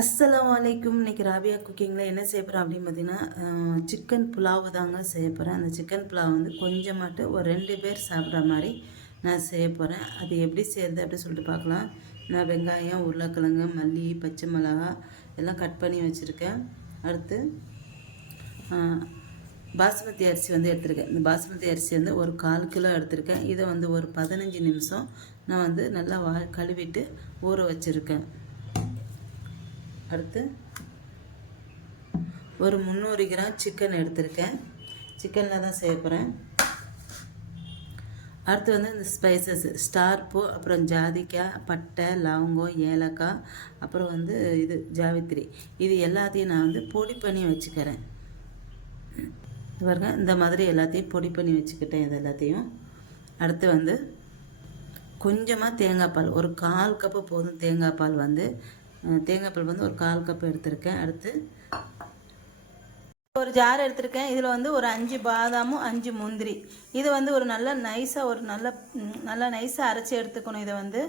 அஸ்ஸலாமு அலைக்கும். இன்றைக்கி ராபியா குக்கிங்கில் என்ன செய்ய போகிறேன் அப்படின்னு பார்த்தீங்கன்னா, சிக்கன் புலாவு தாங்க செய்ய போகிறேன். அந்த சிக்கன் புலாவ் வந்து கொஞ்சமாட்டு ஒரு 2 பேர் சாப்பிட்ற மாதிரி நான் செய்ய போகிறேன். அது எப்படி செய்கிறது அப்படின்னு சொல்லிட்டு பார்க்கலாம். நான் வெங்காயம், உருளைக்கிழங்கு, மல்லி, பச்சை மிளகா எல்லாம் கட் பண்ணி வச்சுருக்கேன். அடுத்து பாஸ்மதி அரிசி வந்து எடுத்திருக்கேன். இந்த பாஸ்மதி அரிசி வந்து ஒரு 1/4 கிலோ எடுத்திருக்கேன். இதை வந்து ஒரு 15 நிமிஷம் நான் வந்து நல்லா கழுவிட்டு ஊற வச்சுருக்கேன். அடுத்து ஒரு 300 கிராம் சிக்கன் எடுத்திருக்கேன். சிக்கனில் தான் செய்ய போகிறேன். அடுத்து வந்து இந்த ஸ்பைசஸ் ஸ்டார் பூ, அப்புறம் ஜாதிக்காய், பட்டை, லவங்கம், ஏலக்காய், அப்புறம் வந்து இது ஜாவித்திரி, இது எல்லாத்தையும் நான் வந்து பொடி பண்ணி வச்சுக்கிறேன். பாருங்க, இந்த மாதிரி எல்லாத்தையும் பொடி பண்ணி வச்சுக்கிட்டேன். இது எல்லாத்தையும் அடுத்து வந்து கொஞ்சமாக தேங்காய் பால், ஒரு 1/4 கப்பு போதும். தேங்காய் பால் வந்து ஒரு 1/4 கப்பு எடுத்திருக்கேன். அடுத்து ஒரு ஜார் எடுத்திருக்கேன். இதில் வந்து ஒரு 5 பாதாமும் 5 முந்திரி, இது வந்து ஒரு நல்ல நைஸாக அரைச்சி எடுத்துக்கணும். இதை வந்து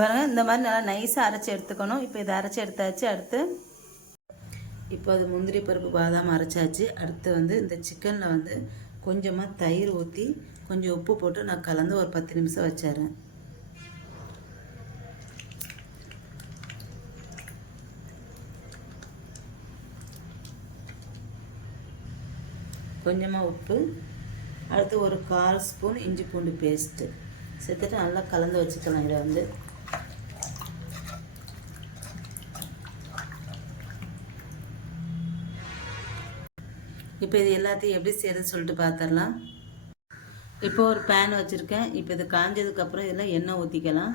பாருங்க, இந்த மாதிரி நல்லா நைஸாக அரைச்சி எடுத்துக்கணும். இப்போ இதை அரைச்சி எடுத்தாச்சு. அடுத்து இப்போ அது முந்திரி பருப்பு பாதாம் அரைச்சாச்சு. அடுத்து வந்து இந்த சிக்கனில் வந்து கொஞ்சமாக தயிர் ஊற்றி கொஞ்சம் உப்பு போட்டு நான் கலந்து ஒரு 10 நிமிஷம் வச்சிடுறேன். கொஞ்சமாக உப்பு, அடுத்து ஒரு 1/4 ஸ்பூன் இஞ்சி பூண்டு பேஸ்ட்டு சேர்த்துட்டு நல்லா கலந்து வச்சுக்கலாம். இதை வந்து இப்போ இது எல்லாத்தையும் எப்படி செய்யறது சொல்லிட்டு பார்த்துடலாம். இப்போ ஒரு பேன் வச்சுருக்கேன். இப்போ இது காஞ்சதுக்கப்புறம் இதில் எண்ணெய் ஊற்றிக்கலாம்.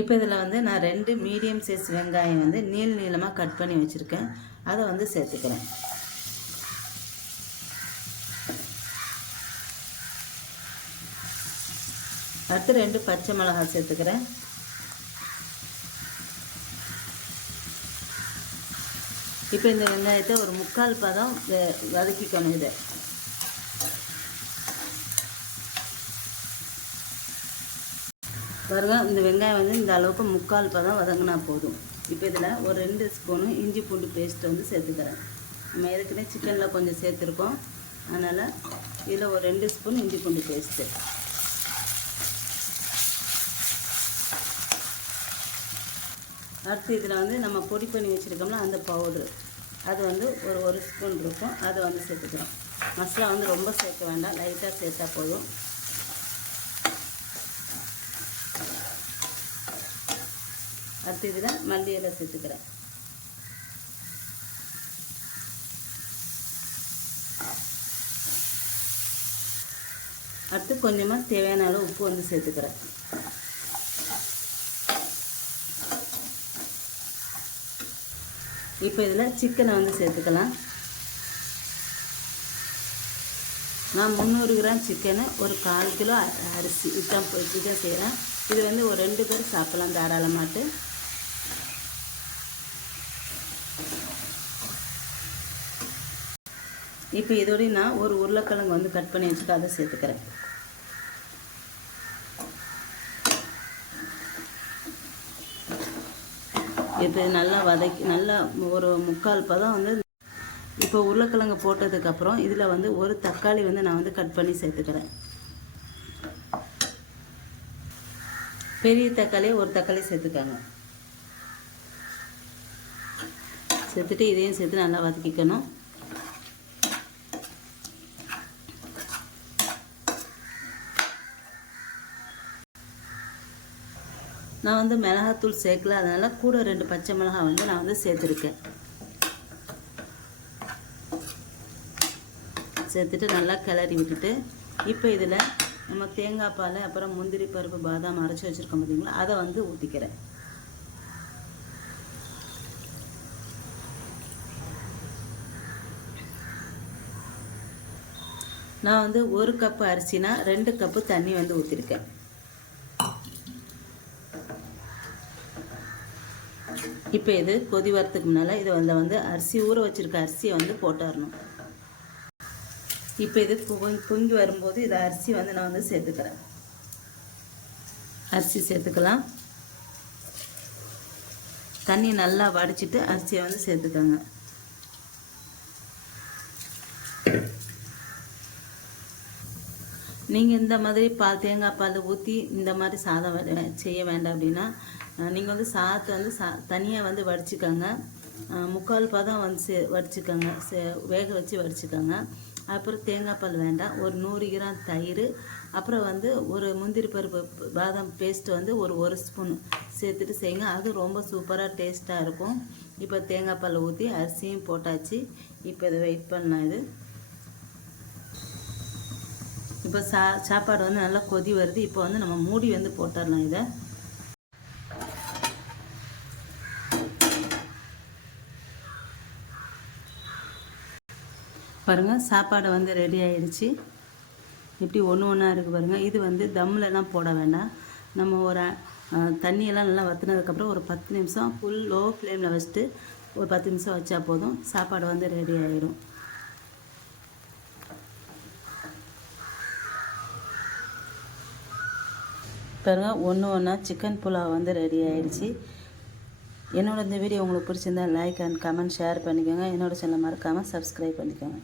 இப்போ இதில் வந்து நான் 2 மீடியம் சைஸ் வெங்காயம் வந்து நீளமாக கட் பண்ணி வச்சுருக்கேன். அதை வந்து சேர்த்துக்கிறேன். அடுத்து 2 பச்சை மிளகாய் சேர்த்துக்கிறேன். இப்போ இந்த வெங்காயத்தை ஒரு 3/4 பதம் வதக்கிக்கணும். இதை பாருங்க, இந்த வெங்காயம் வந்து இந்த அளவுக்கு 3/4 பதம் வதங்கினா போதும். இப்போ இதில் ஒரு 2 ஸ்பூனு இஞ்சி பூண்டு பேஸ்ட்டு வந்து சேர்த்துக்கிறேன். நம்ம ஏற்கனவே சிக்கனில் கொஞ்சம் சேர்த்துருக்கோம், அதனால் இதில் ஒரு 2 ஸ்பூன் இஞ்சி பூண்டு பேஸ்ட்டு. அடுத்து இதில் வந்து நம்ம பொடி பண்ணி வச்சுருக்கோம்னா அந்த பவுட்ரு, அது வந்து ஒரு ஸ்பூன் இருக்கும், அதை வந்து சேர்த்துக்கிறோம். மசாலா வந்து ரொம்ப சேர்க்க வேண்டாம், லைட்டாக சேர்த்தா போதும். அடுத்து இதில் மல்லி இலை சேர்த்துக்கிறேன். அடுத்து கொஞ்சமாக தேவையான அளவு உப்பு வந்து சேர்த்துக்கிறேன். இப்போ இதில் சிக்கனை வந்து சேர்த்துக்கலாம். நான் 300 கிராம் சிக்கனு, ஒரு 1/4 கிலோ அரிசி இதுதான் செய்கிறேன். இது வந்து ஒரு 2 பேர் சாப்பிட்லாம் தாராளமாட்டு. இப்போ இதோடய நான் ஒரு உருளைக்கிழங்கு வந்து கட் பண்ணி வச்சுட்டு அதை சேர்த்துக்கிறேன். இப்போ நல்லா நல்லா ஒரு 3/4 பதம் வந்து இப்போ உருளைக்கிழங்கு போட்டதுக்கப்புறம் இதில் வந்து ஒரு தக்காளி வந்து நான் வந்து கட் பண்ணி சேர்த்துக்கிறேன். பெரிய தக்காளியை ஒரு தக்காளி சேர்த்துக்காங்க. சேர்த்துட்டு இதையும் சேர்த்து நல்லா வதக்கிக்கணும். நான் வந்து மிளகாத்தூள் சேர்க்கல, அதனால் கூட 2 பச்சை மிளகாய் வந்து நான் வந்து சேர்த்துருக்கேன். சேர்த்துட்டு நல்லா கிளறி விட்டுட்டு இப்போ இதில் நம்ம தேங்காய் பால், அப்புறம் முந்திரி பருப்பு பாதாம் அரைச்சி வச்சுருக்கோம் பார்த்தீங்களா, அதை வந்து ஊற்றிக்கிறேன். நான் வந்து 1 கப்பு அரிசினா 2 கப்பு தண்ணி வந்து ஊற்றிருக்கேன். இப்போ இது கொதி வரத்துக்கு முன்னால் இதை வந்து அரிசி ஊற வச்சுருக்க அரிசியை வந்து போட்டுடணும். இப்போ இது பொங்கி வரும்போது இதை அரிசி வந்து நான் வந்து சேர்த்துக்கிறேன். அரிசி சேர்த்துக்கலாம். தண்ணி நல்லா வடிச்சிட்டு அரிசியை வந்து சேர்த்துக்கோங்க. நீங்கள் இந்த மாதிரி தேங்காய் பால் ஊற்றி இந்த மாதிரி சாதம் செய்ய வேண்டாம் அப்படின்னா நீங்கள் வந்து சாதத்தை வந்து தனியாக வந்து வடிச்சுக்கோங்க. 3/4 பதம் வந்து வடிச்சுக்கோங்க, வேக வச்சு வடிச்சுக்கோங்க. அப்புறம் தேங்காய் பால் வேண்டாம். ஒரு 100 கிராம் தயிர், அப்புறம் வந்து ஒரு முந்திரி பருப்பு பாதாம் பேஸ்ட்டு வந்து ஒரு ஸ்பூன் சேர்த்துட்டு செய்யுங்க. அது ரொம்ப சூப்பராக டேஸ்ட்டாக இருக்கும். இப்போ தேங்காய் பால் ஊற்றி அரிசியும் போட்டாச்சு. இப்போ இதை வெயிட் பண்ணலாம். இது இப்போ சாப்பாடு வந்து நல்லா கொதி வருது. இப்போ வந்து நம்ம மூடி வந்து போட்டுடலாம். இதை பாருங்கள், சாப்பாடு வந்து ரெடி ஆகிடுச்சு. இப்படி ஒன்றா இருக்குது பாருங்கள். இது வந்து தம்லெலாம் போட வேண்டாம். நம்ம ஒரு தண்ணியெல்லாம் நல்லா வற்றினதுக்கப்புறம் ஒரு 10 நிமிஷம் ஃபுல் லோ ஃப்ளேமில் வச்சுட்டு ஒரு 10 நிமிஷம் வச்சா போதும். சாப்பாடு வந்து ரெடி ஆகிடும். பாருங்கள், ஒன்றா சிக்கன் புலாவ் வந்து ரெடி ஆகிடுச்சு. என்னோட இந்த வீடியோ உங்களுக்கு பிடிச்சிருந்தா லைக் அண்ட் கமெண்ட் ஷேர் பண்ணிக்கோங்க. என்னோட சேனலை மறக்காமல் சப்ஸ்கிரைப் பண்ணிக்கோங்க.